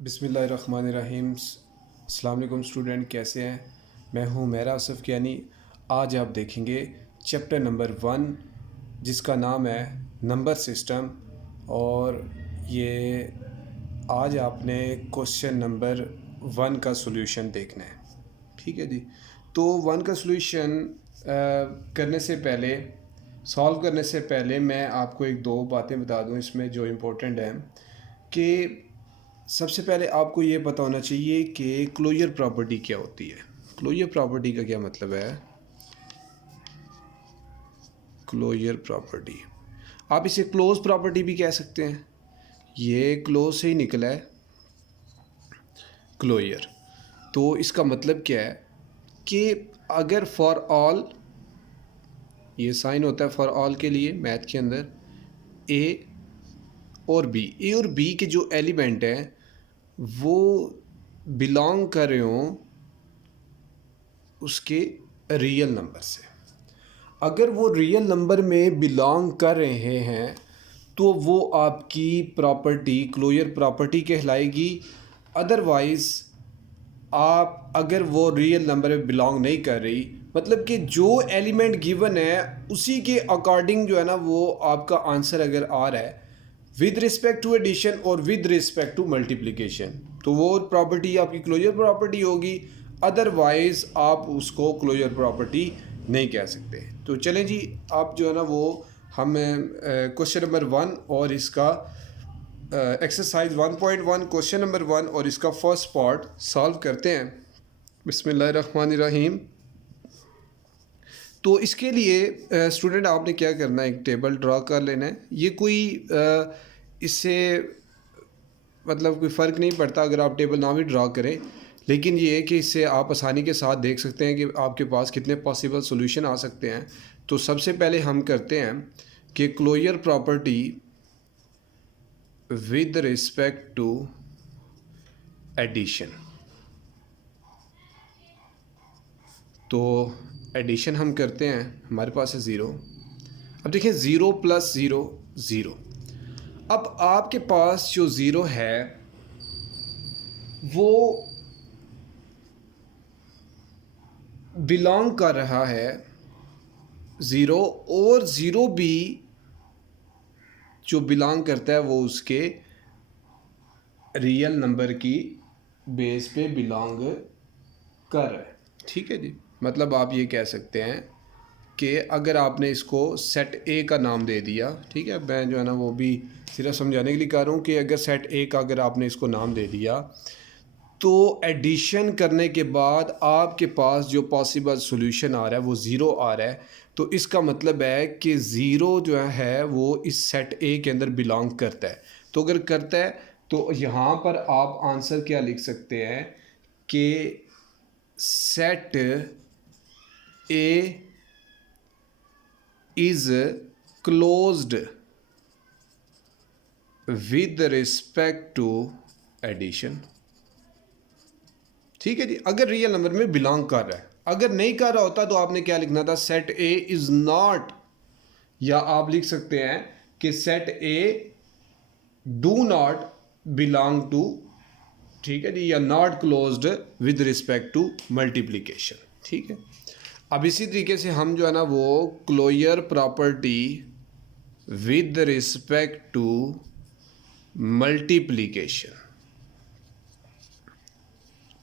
बिस्मिल्लाहिर्रहमानिर्रहीम। अस्सलाम वालेकुम स्टूडेंट, कैसे हैं? मैं हूं मेरा असफ़। आज आप देखेंगे चैप्टर नंबर 1 जिसका नाम है नंबर सिस्टम। और ये आज आपने क्वेश्चन नंबर 1 का सॉल्यूशन देखना है। ठीक है जी। तो 1 का सॉल्यूशन करने से पहले, सॉल्व करने से पहले मैं आपको एक दो बातें बता दूं इसमें जो इम्पोर्टेंट हैं। कि सबसे पहले आपको ये पता होना चाहिए कि क्लोजर प्रॉपर्टी क्या होती है। क्लोजर प्रॉपर्टी का क्या मतलब है? क्लोजर प्रॉपर्टी, आप इसे क्लोज प्रॉपर्टी भी कह सकते हैं। ये क्लोज से ही निकला है क्लोजर। तो इसका मतलब क्या है कि अगर फॉर ऑल, ये साइन होता है फॉर ऑल के लिए मैथ के अंदर, ए और बी के जो एलिमेंट हैं वो बिलोंग कर रहे हों उसके रियल नंबर से। अगर वो रियल नंबर में बिलोंग कर रहे हैं तो वो आपकी प्रॉपर्टी क्लोजर प्रॉपर्टी कहलाएगी। अदरवाइज़ आप, अगर वो रियल नंबर में बिलोंग नहीं कर रही, मतलब कि जो एलिमेंट गिवन है उसी के अकॉर्डिंग जो है ना वो आपका आंसर अगर आ रहा है विद रिस्पेक्ट टू एडिशन और विद रिस्पेक्ट टू मल्टीप्लिकेशन, तो वो प्रॉपर्टी आपकी क्लोजर प्रॉपर्टी होगी। अदरवाइज़ आप उसको क्लोजर प्रॉपर्टी नहीं कह सकते। तो चलें जी, आप जो है ना वो हम क्वेश्चन नंबर 1 और इसका एक्सरसाइज 1.1 क्वेश्चन नंबर 1 और इसका फर्स्ट पार्ट सॉल्व करते हैं। बिस्मिल्लाहिर्रहमानिर्रहीम। तो इसके लिए स्टूडेंट आपने क्या करना है, एक टेबल ड्रा कर लेना है। ये कोई इससे मतलब कोई फ़र्क नहीं पड़ता अगर आप टेबल ना भी ड्रा करें, लेकिन ये है कि इससे आप आसानी के साथ देख सकते हैं कि आपके पास कितने पॉसिबल सॉल्यूशन आ सकते हैं। तो सबसे पहले हम करते हैं कि closure property with respect to addition. तो एडिशन हम करते हैं, हमारे पास है 0। अब देखिए 0 + 0 0। अब आपके पास जो 0 है वो बिलोंग कर रहा है 0, और 0 भी जो बिलोंग करता है वो उसके रियल नंबर की बेस पे बिलोंग कर रहा है। ठीक है जी। मतलब आप ये कह सकते हैं कि अगर आपने इसको सेट ए का नाम दे दिया, ठीक है, मैं जो है ना वो भी सिर्फ समझाने के लिए कह रहा हूँ कि अगर सेट ए का अगर आपने इसको नाम दे दिया तो एडिशन करने के बाद आपके पास जो पॉसिबल सॉल्यूशन आ रहा है वो 0 आ रहा है। तो इसका मतलब है कि 0 जो है वो इस सेट ए के अंदर बिलोंग करता है। तो अगर करता है तो यहाँ पर आप आंसर क्या लिख सकते हैं कि set A is closed with respect to addition. ठीक है जी, अगर रियल नंबर में बिलोंग कर रहा है। अगर नहीं कर रहा होता तो आपने क्या लिखना था, सेट ए इज़ नॉट, या आप लिख सकते हैं कि set A do not belong to, ठीक है जी, या not closed with respect to multiplication. ठीक है। अब इसी तरीके से हम जो है ना वो closure property with respect to multiplication,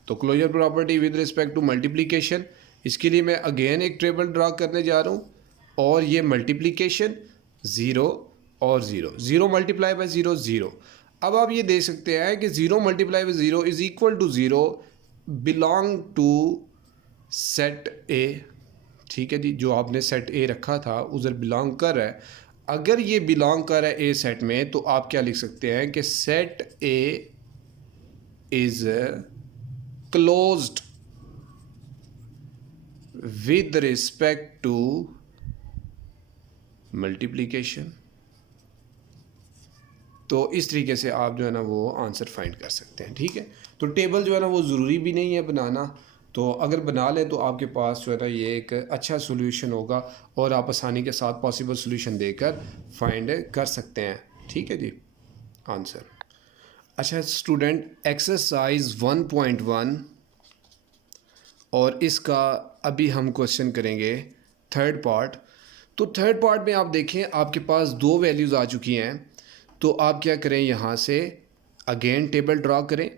तो closure property with respect to multiplication, इसके लिए मैं अगेन एक टेबल ड्रा करने जा रहा हूँ। और ये मल्टीप्लिकेशन 0 और 0, 0 मल्टीप्लाई बाय 0 0। अब आप ये देख सकते हैं कि 0 multiply by 0 is equal to 0 belong to set A. ठीक है जी, जो आपने सेट ए रखा था उधर बिलोंग कर रहा है। अगर ये बिलोंग कर रहा है ए सेट में तो आप क्या लिख सकते हैं कि set A is closed with respect to multiplication. तो इस तरीके से आप जो है ना वो आंसर फाइंड कर सकते हैं। ठीक है। तो टेबल जो है ना वो ज़रूरी भी नहीं है बनाना, तो अगर बना लें तो आपके पास जो है ना ये एक अच्छा सॉल्यूशन होगा और आप आसानी के साथ पॉसिबल सॉल्यूशन देकर फाइंड कर सकते हैं। ठीक है जी, आंसर। अच्छा स्टूडेंट, एक्सरसाइज 1.1 और इसका अभी हम क्वेश्चन करेंगे थर्ड पार्ट। तो थर्ड पार्ट में आप देखें आपके पास दो वैल्यूज़ आ चुकी हैं। तो आप क्या करें, यहाँ से अगेन टेबल ड्रा करें।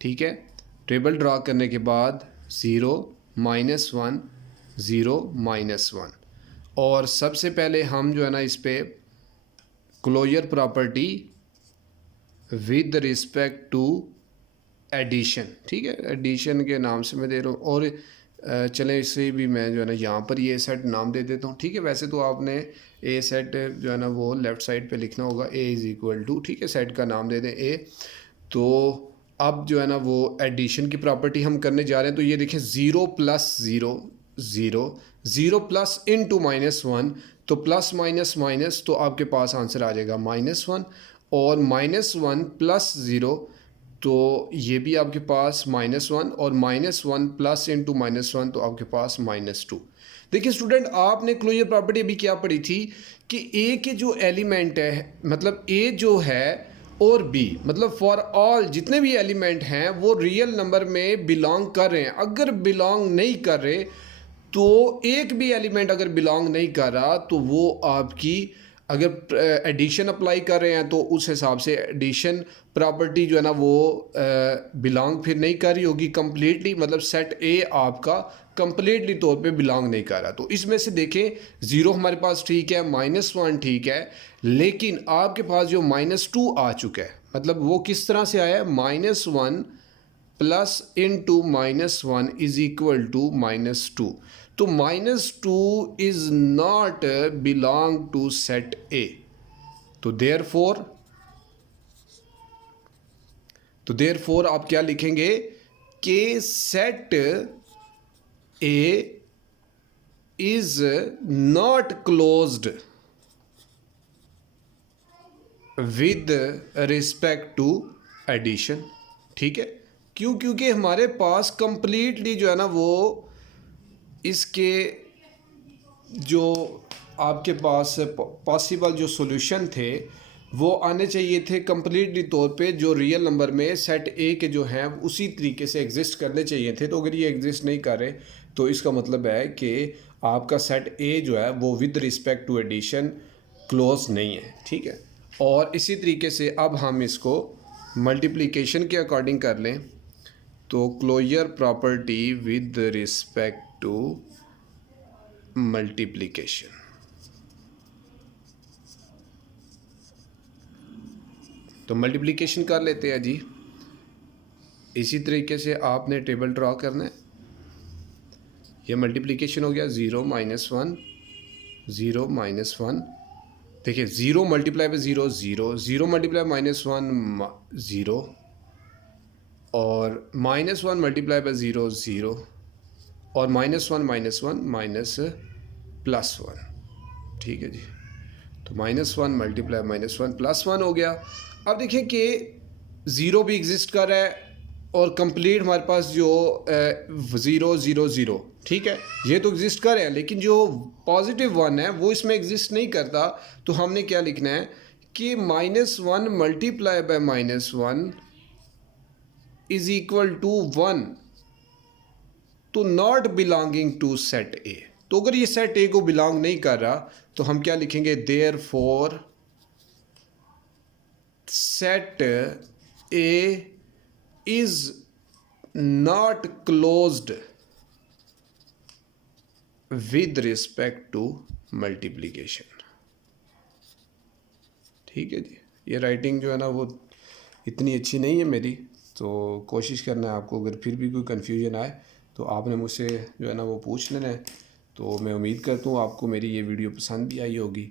ठीक है, टेबल ड्रा करने के बाद 0 -1 0 -1 और सबसे पहले हम जो है ना इस पर closure property with respect to addition, ठीक है, एडिशन के नाम से मैं दे रहा हूँ। और चलें इससे भी मैं जो है ना यहाँ पर ये सेट नाम दे देता हूँ। ठीक है, वैसे तो आपने ए सेट जो है ना वो लेफ़्ट साइड पे लिखना होगा, ए इज़ इक्वल टू, ठीक है, सेट का नाम दे दें ए। तो अब जो है ना वो एडिशन की प्रॉपर्टी हम करने जा रहे हैं। तो ये देखें 0 + 0 0 0 प्लस इनटू -1, तो प्लस माइनस माइनस, तो आपके पास आंसर आ जाएगा -1 और -1 + 0, तो ये भी आपके पास -1 और -1 प्लस इनटू -1, तो आपके पास -2। देखिए स्टूडेंट, आपने क्लोजर प्रॉपर्टी अभी क्या पढ़ी थी कि ए के जो एलिमेंट है, मतलब ए जो है और बी, मतलब फॉर ऑल जितने भी एलिमेंट हैं वो रियल नंबर में बिलोंग कर रहे हैं। अगर बिलोंग नहीं कर रहे तो एक भी एलिमेंट अगर बिलोंग नहीं कर रहा तो वो आपकी, अगर एडिशन अप्लाई कर रहे हैं तो उस हिसाब से एडिशन प्रॉपर्टी जो है ना वो बिलोंग फिर नहीं कर रही होगी कंप्लीटली, मतलब सेट ए आपका कंप्लीटली तौर पे बिलोंग नहीं कर रहा। तो इसमें से देखें 0 हमारे पास ठीक है, -1 ठीक है, लेकिन आपके पास जो -2 आ चुका है, मतलब वो किस तरह से आया है, -1 plus into -1 is equal to -2। तो -2 is not belong to set A. तो देयरफॉर आप क्या लिखेंगे कि set A is not closed with respect to addition. ठीक है, क्यों? क्योंकि हमारे पास कंप्लीटली जो है ना वो इसके जो आपके पास पॉसिबल जो सॉल्यूशन थे वो आने चाहिए थे कंप्लीटली तौर पे जो रियल नंबर में सेट ए के जो हैं उसी तरीके से एग्जिस्ट करने चाहिए थे। तो अगर ये एग्जिस्ट नहीं कर रहे तो इसका मतलब है कि आपका सेट ए जो है वो with respect to addition close नहीं है। ठीक है, और इसी तरीके से अब हम इसको मल्टीप्लिकेशन के अकॉर्डिंग कर लें। तो closure property with respect to multiplication, तो मल्टीप्लिकेशन कर लेते हैं जी। इसी तरीके से आपने टेबल ड्रॉ करना है। ये मल्टीप्लिकेशन हो गया, 0 -1 0 -1। देखिए 0 मल्टीप्लाई बाय 0 0 0 मल्टीप्लाई -1 0 और -1 मल्टीप्लाई बाय 0 0 और -1 -1 +1। ठीक है जी, तो -1 मल्टीप्लाई -1 +1 हो गया। अब देखिए कि 0 भी एग्जिस्ट कर रहा है और कंप्लीट हमारे पास जो 0 0 0, ठीक है, ये तो एग्जिस्ट कर रहे हैं, लेकिन जो +1 है वो इसमें एग्जिस्ट नहीं करता। तो हमने क्या लिखना है कि -1 multiply by -1 is equal to 1, तो not belonging to set A. तो अगर ये सेट ए को बिलोंग नहीं कर रहा तो हम क्या लिखेंगे, therefore set A is not closed with respect to multiplication. ठीक है जी, ये राइटिंग जो है ना वो इतनी अच्छी नहीं है मेरी, तो कोशिश करना है आपको। अगर फिर भी कोई कन्फ्यूजन आए तो आपने मुझसे जो है ना वो पूछ लेना है। तो मैं उम्मीद करता हूँ आपको मेरी ये वीडियो पसंद भी आई होगी।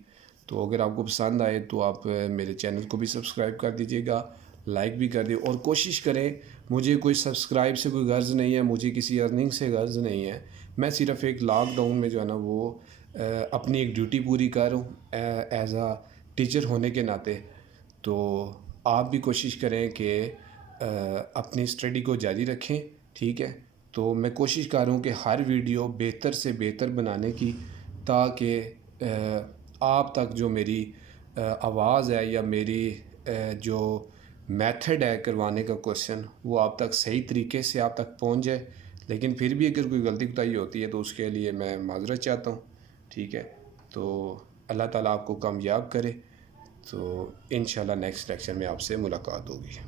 तो अगर आपको पसंद आए तो आप मेरे चैनल को भी सब्सक्राइब कर दीजिएगा, लाइक भी कर दिए, और कोशिश करें, मुझे कोई सब्सक्राइब से कोई गर्ज़ नहीं है, मुझे किसी अर्निंग से गर्ज़ नहीं है। मैं सिर्फ़ एक लॉकडाउन में जो है ना वो अपनी एक ड्यूटी पूरी कर रहा हूँ एज आ टीचर होने के नाते। तो आप भी कोशिश करें कि अपनी स्टडी को जारी रखें। ठीक है, तो मैं कोशिश कर रहा हूँ कि हर वीडियो बेहतर से बेहतर बनाने की, ताकि आप तक जो मेरी आवाज़ है या मेरी जो मेथड है करवाने का क्वेश्चन वो आप तक सही तरीके से आप तक पहुंच जाए। लेकिन फिर भी अगर कोई गलती कोताही होती है तो उसके लिए मैं माज़रत चाहता हूँ। ठीक है, तो अल्लाह ताला आपको कामयाब करे। तो इंशाल्लाह नेक्स्ट लेक्चर में आपसे मुलाकात होगी।